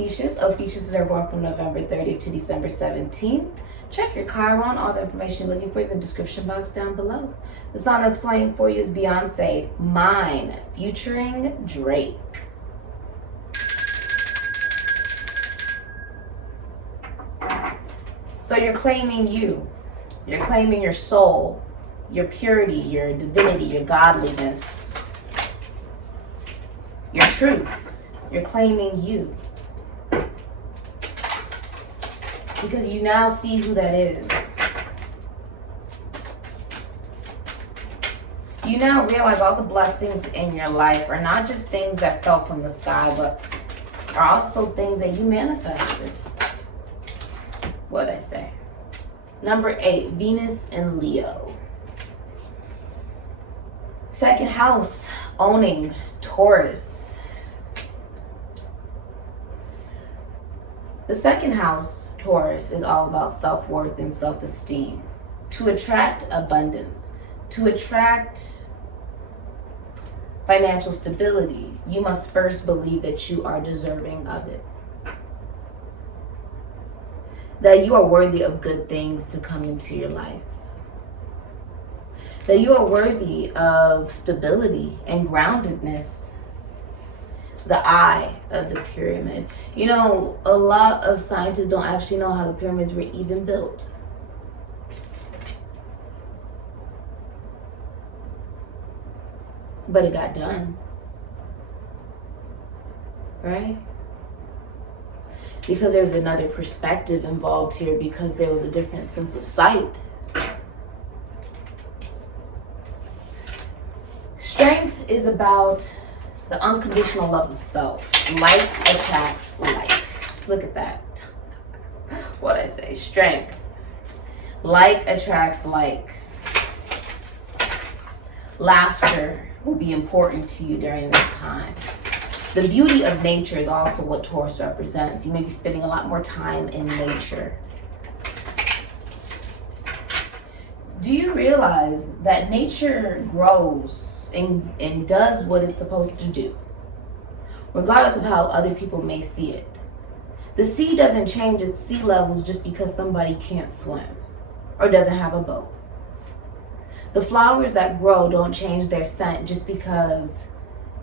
Ophiuchus. Ophiuchus are born from November 30th to December 17th. Check your Chiron. All the information you're looking for is in the description box down below. The song that's playing for you is Beyonce, Mine, featuring Drake. So you're claiming you. You're claiming your soul, your purity, your divinity, your godliness, your truth. You're claiming you. Because you now see who that is. You now realize all the blessings in your life are not just things that fell from the sky, but are also things that you manifested. What'd I say? Number 8, Venus in Leo. Second house, owning, Taurus. The second house, Taurus, is all about self-worth and self-esteem. To attract abundance, to attract financial stability, you must first believe that you are deserving of it. That you are worthy of good things to come into your life. That you are worthy of stability and groundedness. The eye of the pyramid. You know, a lot of scientists don't actually know how the pyramids were even built. But it got done. Right? Because there's another perspective involved here, because there was a different sense of sight. Strength is about the unconditional love of self. Like attracts like. Look at that. What I say? Strength. Like attracts like. Laughter will be important to you during this time. The beauty of nature is also what Taurus represents. You may be spending a lot more time in nature. Do you realize that nature grows and does what it's supposed to do, regardless of how other people may see it? The sea doesn't change its sea levels just because somebody can't swim or doesn't have a boat. The flowers that grow don't change their scent just because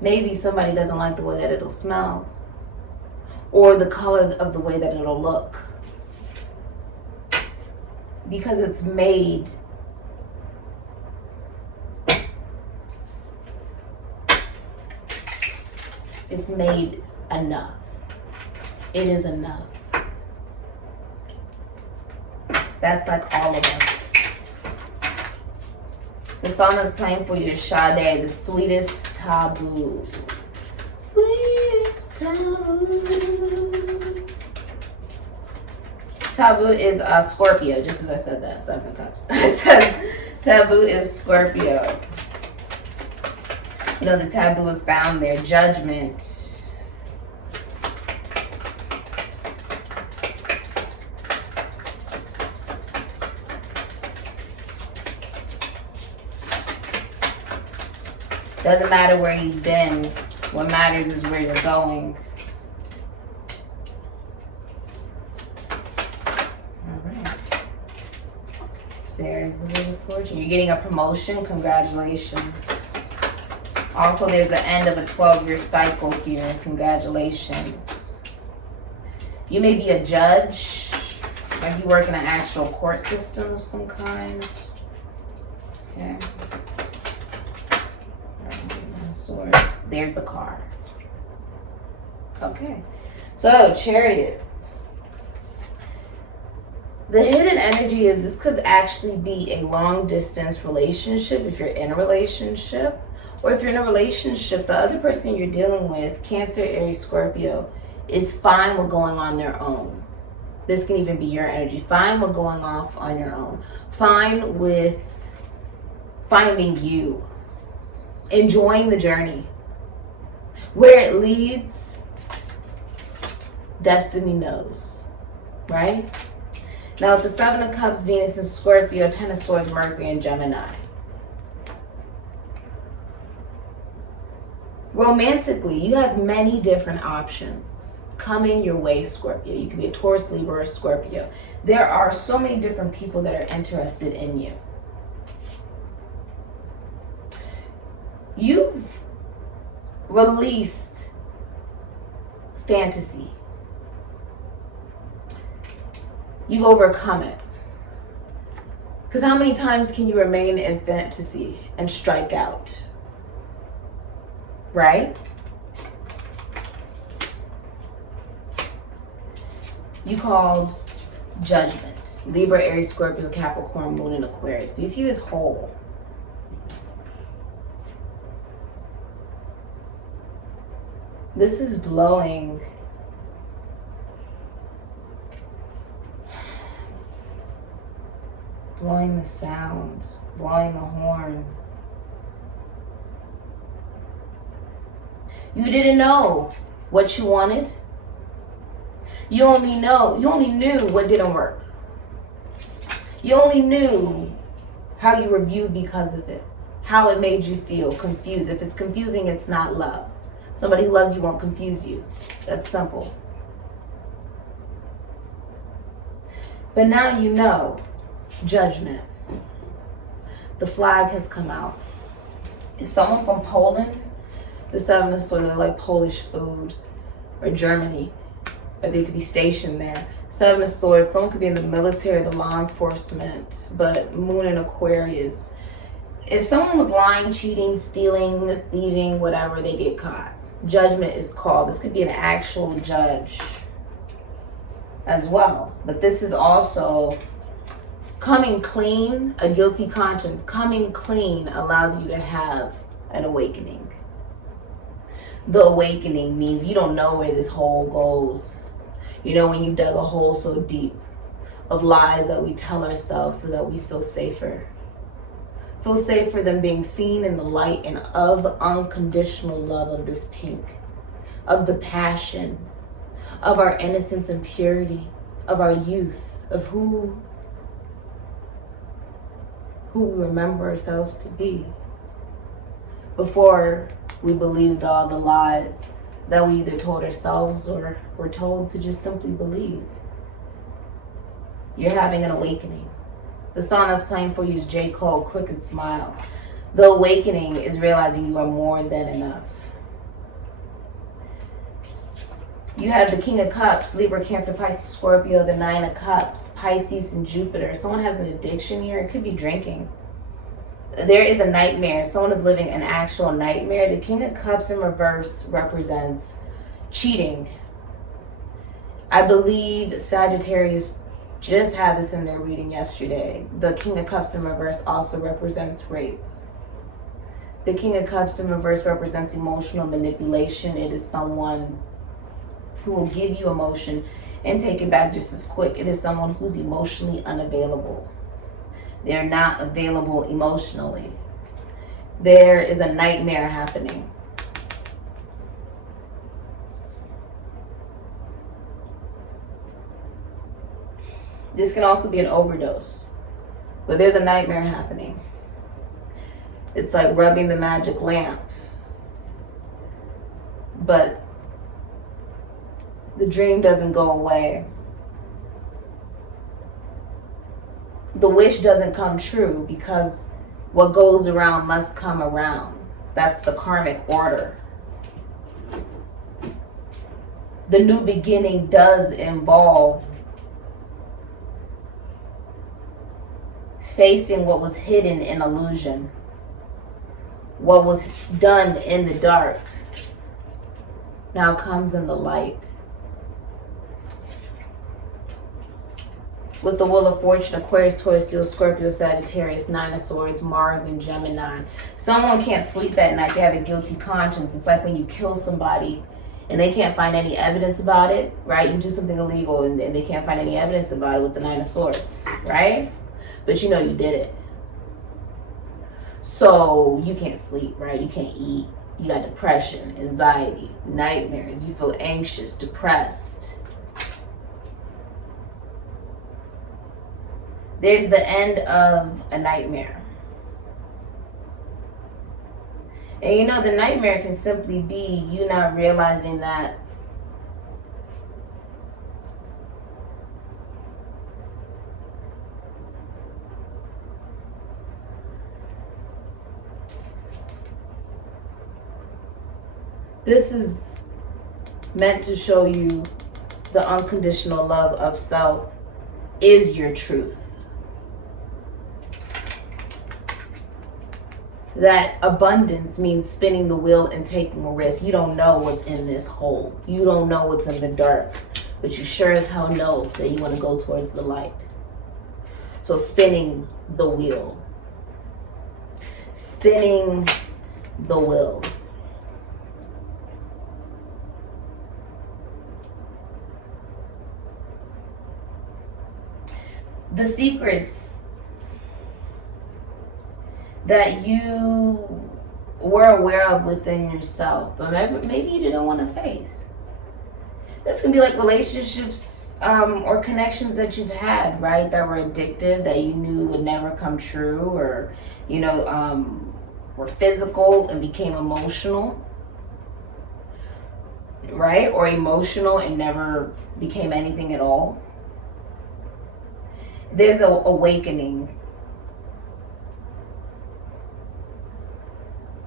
maybe somebody doesn't like the way that it'll smell or the color of the way that it'll look. Because it's made enough. It is enough. That's like all of us. The song that's playing for you is Sade, the sweetest taboo. Sweetest taboo. Taboo is Scorpio, just as I said that, 7 of Cups. I said taboo is Scorpio. You know, the taboo is found there. Judgment. Doesn't matter where you've been. What matters is where you're going. All right. There's the Wheel of Fortune. You're getting a promotion. Congratulations. Also, there's the end of a 12-year cycle here. Congratulations. You may be a judge. Like you work in an actual court system of some kind. Okay. Source. There's the car. Okay. So, Chariot. The hidden energy is this could actually be a long distance relationship if you're in a relationship. Or if you're in a relationship, the other person you're dealing with, Cancer, Aries, Scorpio, is fine with going on their own. This can even be your energy. Fine with going off on your own. Fine with finding you. Enjoying the journey. Where it leads, destiny knows, right? Now with the 7 of Cups, Venus is Scorpio, 10 of Swords, Mercury, and Gemini. Romantically, you have many different options. coming your way, Scorpio. You could be a Taurus, Libra, or Scorpio. There are so many different people that are interested in you. You've released fantasy. You've overcome it. Because how many times can you remain in fantasy and strike out? Right? You called Judgment. Libra, Aries, Scorpio, Capricorn, Moon, and Aquarius. Do you see this hole? This is blowing the sound, blowing the horn. You didn't know what you wanted. You only knew what didn't work. You only knew how you were viewed because of it, how it made you feel confused. If it's confusing, it's not love. Somebody who loves you won't confuse you. That's simple. But now you know. Judgment. The flag has come out. Is someone from Poland? The Seven of Swords, they're like Polish food, or Germany, or they could be stationed there. Seven of Swords, someone could be in the military, the law enforcement, but Moon in Aquarius. If someone was lying, cheating, stealing, thieving, whatever, they get caught. Judgment is called. This could be an actual judge as well, but this is also coming clean. A guilty conscience. Coming clean allows you to have an awakening. The awakening means you don't know where this hole goes. You know, when you dug a hole so deep of lies that we tell ourselves so that we feel safer. Feel safer than being seen in the light and of unconditional love of this pink. Of the passion. Of our innocence and purity. Of our youth. Of who we remember ourselves to be. Before we believed all the lies that we either told ourselves or were told to just simply believe. You're having an awakening. The song that's playing for you is J. Cole, Crooked Smile. The awakening is realizing you are more than enough. You have the King of Cups, Libra, Cancer, Pisces, Scorpio, the Nine of Cups, Pisces, and Jupiter. Someone has an addiction here. It could be drinking. There is a nightmare. Someone is living an actual nightmare. The King of Cups in reverse represents cheating. I believe Sagittarius just had this in their reading yesterday. The King of Cups in reverse also represents rape. The King of Cups in reverse represents emotional manipulation. It is someone who will give you emotion and take it back just as quick. It is someone who's emotionally unavailable. They're not available emotionally. There is a nightmare happening. This can also be an overdose, but there's a nightmare happening. It's like rubbing the magic lamp, but the dream doesn't go away. The wish doesn't come true because what goes around must come around. That's the karmic order. The new beginning does involve facing what was hidden in illusion. What was done in the dark now comes in the light. With the Wheel of Fortune, Aquarius, Taurus, Leo, Scorpio, Sagittarius, Nine of Swords, Mars, and Gemini. Someone can't sleep at night. They have a guilty conscience. It's like when you kill somebody and they can't find any evidence about it, right? You do something illegal and they can't find any evidence about it with the Nine of Swords, right? But you know you did it. So you can't sleep, right? You can't eat. You got depression, anxiety, nightmares. You feel anxious, depressed. There's the end of a nightmare. And you know, the nightmare can simply be you not realizing that This is meant to show you the unconditional love of self is your truth. That abundance means spinning the wheel and taking a risk. You don't know what's in this hole. You don't know what's in the dark, but you sure as hell know that you want to go towards the light. So spinning the wheel. Spinning the wheel. The secrets that you were aware of within yourself, but maybe you didn't want to face. This can be like relationships or connections that you've had, right? That were addictive, that you knew would never come true, or, you know, were physical and became emotional, right? Or emotional and never became anything at all. There's an awakening.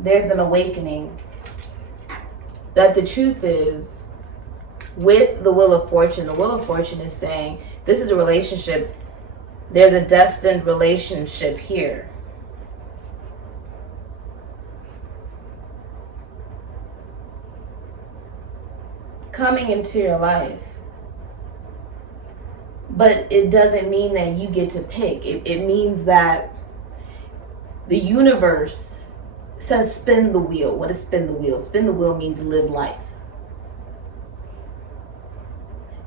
There's an awakening that the truth is, with the Wheel of Fortune, the Wheel of Fortune is saying, this is a relationship. There's a destined relationship here. Coming into your life. But it doesn't mean that you get to pick. It means that the universe says spin the wheel. What is spin the wheel? Spin the wheel means live life.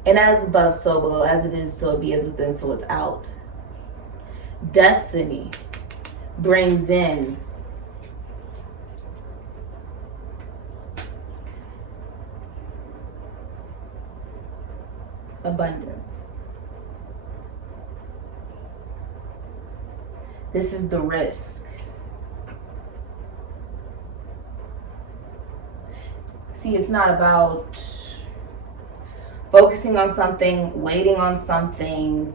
And as above, so below, as it is, so it be, as within, so without. Destiny brings in abundance. This is the risk. See, it's not about focusing on something, waiting on something,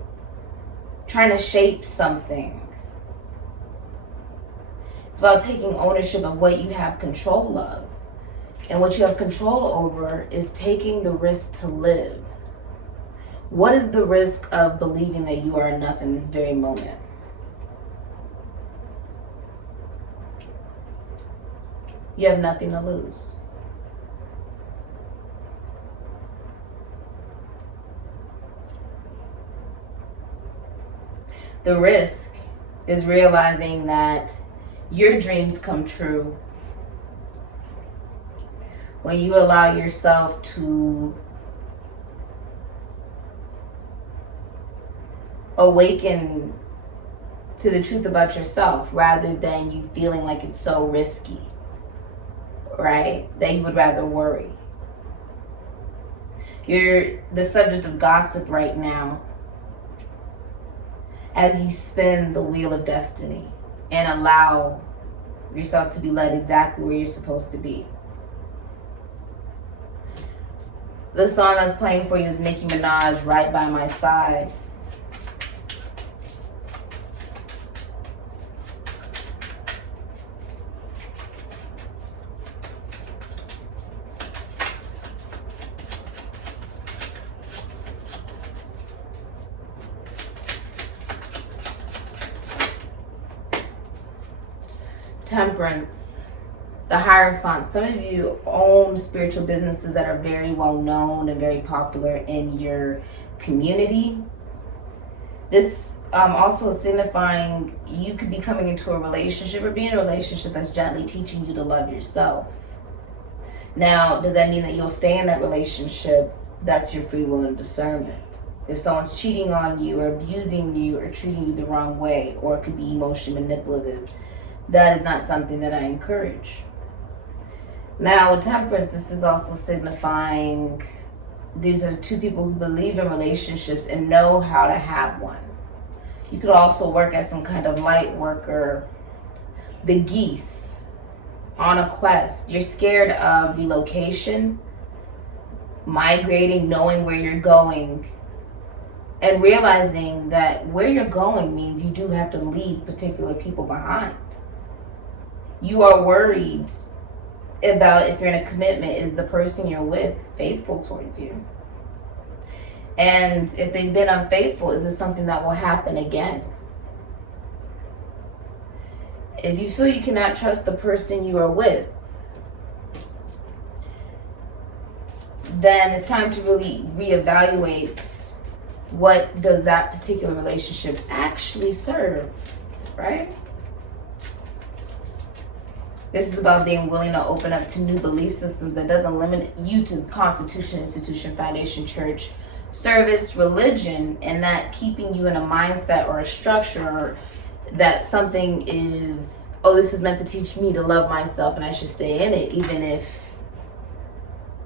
trying to shape something. It's about taking ownership of what you have control of. And what you have control over is taking the risk to live. What is the risk of believing that you are enough in this very moment? You have nothing to lose. The risk is realizing that your dreams come true when you allow yourself to awaken to the truth about yourself, rather than you feeling like it's so risky, right? That you would rather worry. You're the subject of gossip right now as you spin the wheel of destiny and allow yourself to be led exactly where you're supposed to be. The song that's playing for you is Nicki Minaj, Right by My Side. Temperance, the Hierophant. Some of you own spiritual businesses that are very well known and very popular in your community. This also is signifying you could be coming into a relationship or being in a relationship that's gently teaching you to love yourself. Now, does that mean that you'll stay in that relationship? That's your free will and discernment. If someone's cheating on you or abusing you or treating you the wrong way, or it could be emotionally manipulative, that is not something that I encourage. Now, with Temperance, this is also signifying these are two people who believe in relationships and know how to have one. You could also work as some kind of light worker. The geese on a quest. You're scared of relocation, migrating, knowing where you're going, and realizing that where you're going means you do have to leave particular people behind. You are worried about if you're in a commitment, is the person you're with faithful towards you? And if they've been unfaithful, is this something that will happen again? If you feel you cannot trust the person you are with, then it's time to really reevaluate, what does that particular relationship actually serve, right? This is about being willing to open up to new belief systems that doesn't limit you to constitution, institution, foundation, church, service, religion, and that keeping you in a mindset or a structure, or that something is, oh, this is meant to teach me to love myself and I should stay in it, even if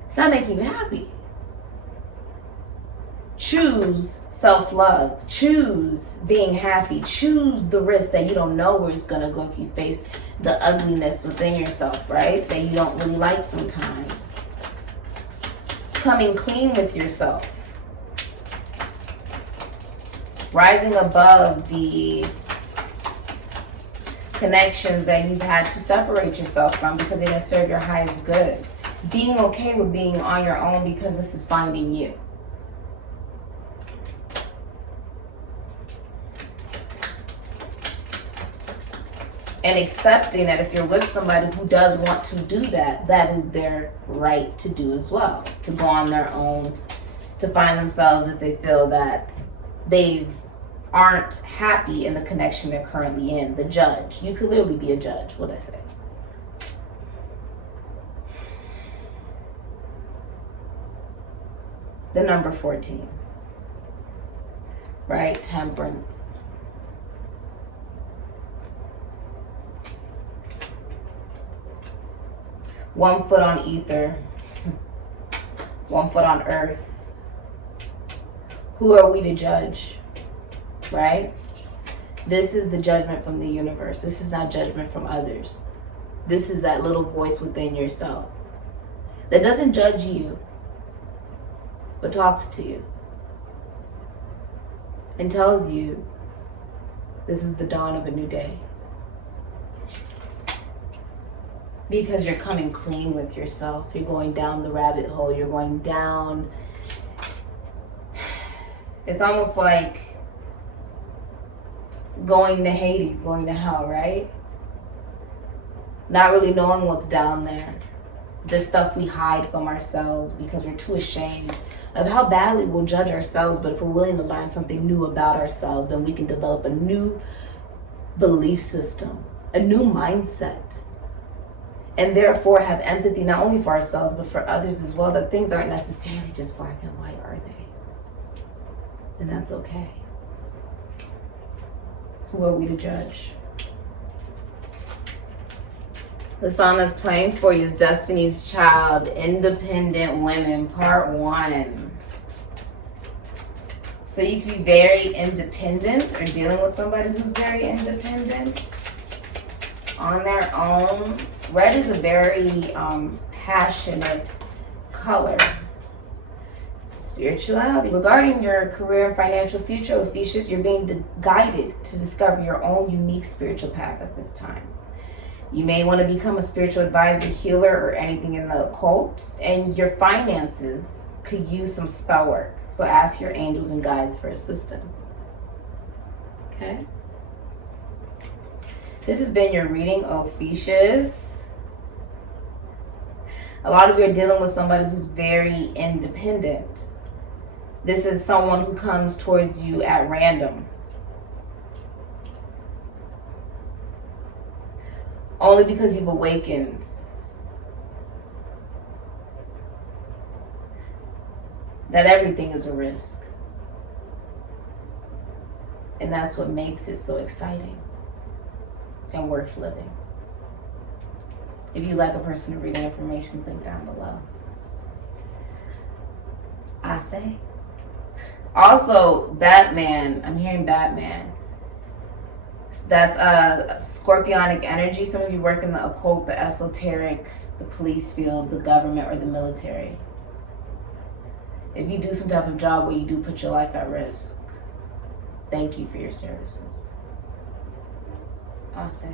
it's not making you happy. Choose self-love. Choose being happy. Choose the risk that you don't know where it's going to go if you face the ugliness within yourself, right? That you don't really like sometimes. Coming clean with yourself. Rising above the connections that you've had to separate yourself from because they didn't serve your highest good. Being okay with being on your own because this is finding you. And accepting that if you're with somebody who does want to do that, that is their right to do as well. To go on their own, to find themselves if they feel that they aren't happy in the connection they're currently in. The judge. You could literally be a judge, what'd I say? The number 14. Right? Temperance. One foot on ether, one foot on earth. Who are we to judge, right? This is the judgment from the universe. This is not judgment from others. This is that little voice within yourself that doesn't judge you, but talks to you and tells you this is the dawn of a new day. Because you're coming clean with yourself. You're going down the rabbit hole. You're going down. It's almost like going to Hades, going to hell, right? Not really knowing what's down there. The stuff we hide from ourselves because we're too ashamed of how badly we'll judge ourselves. But if we're willing to learn something new about ourselves, then we can develop a new belief system, a new mindset. And therefore have empathy not only for ourselves but for others as well, that things aren't necessarily just black and white, are they? And that's okay. Who are we to judge? The song that's playing for you is Destiny's Child, Independent Women, Part 1. So you can be very independent or dealing with somebody who's very independent on their own. Red is a very passionate color. Spirituality. Regarding your career and financial future, Ophiuchus, you're being guided to discover your own unique spiritual path at this time. You may want to become a spiritual advisor, healer, or anything in the occult. And your finances could use some spell work. So ask your angels and guides for assistance. Okay? This has been your reading, Ophiuchus. A lot of you are dealing with somebody who's very independent. This is someone who comes towards you at random. Only because you've awakened. That everything is a risk. And that's what makes it so exciting and worth living. If you'd like a personal reading, information is linked down below. I say. Also, Batman. I'm hearing Batman. That's scorpionic energy. Some of you work in the occult, the esoteric, the police field, the government, or the military. If you do some type of job where you do put your life at risk, thank you for your services. I say.